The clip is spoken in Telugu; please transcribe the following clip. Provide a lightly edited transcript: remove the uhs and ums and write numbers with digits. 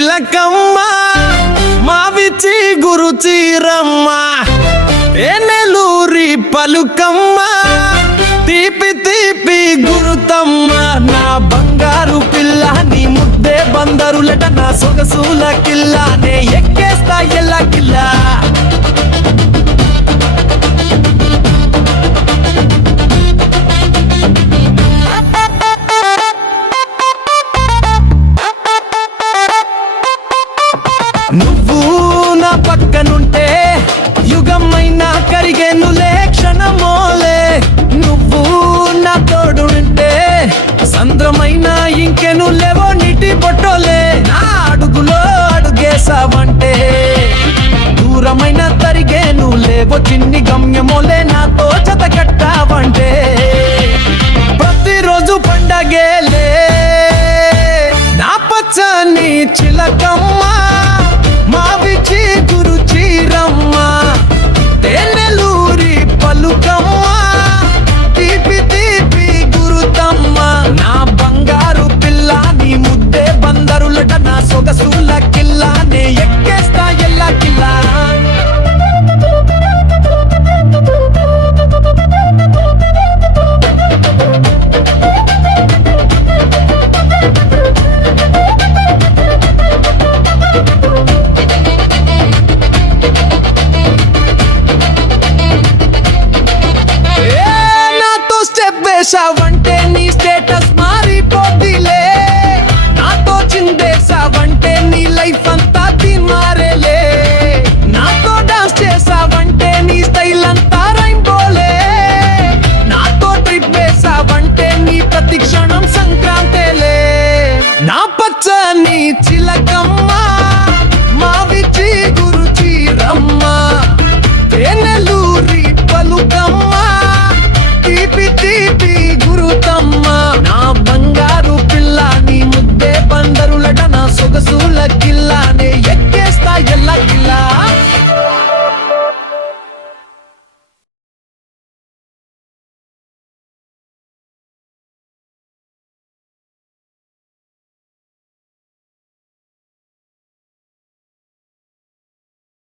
చిలకమ్మ మావిచి గురుచీరమ్మ ఎనెలూరి పలుకమ్మ తీపి తీపి గురుతమ్మ నా బంగారు పిల్ల నీ ముద్దే బందరులట నా సొగసుల కిల్లా నే ఎక్కేస్తా ఎల్లా కిల్లా నువ్వు నా పక్కనుంటే యుగమైనా కరిగేనులే క్షణమోలే నువ్వు నా తోడుంటే సంద్రమైనా ఇంకెను లేవో నీటి బొట్టోలే నా అడుగులో అడుగేసావంటే దూరమైన తరిగేను లేవో చిన్ని గమ్యమోలే నాతో జత కట్టావంటే ప్రతిరోజు పండగేలే నా పచ్చని చిలకమ్మ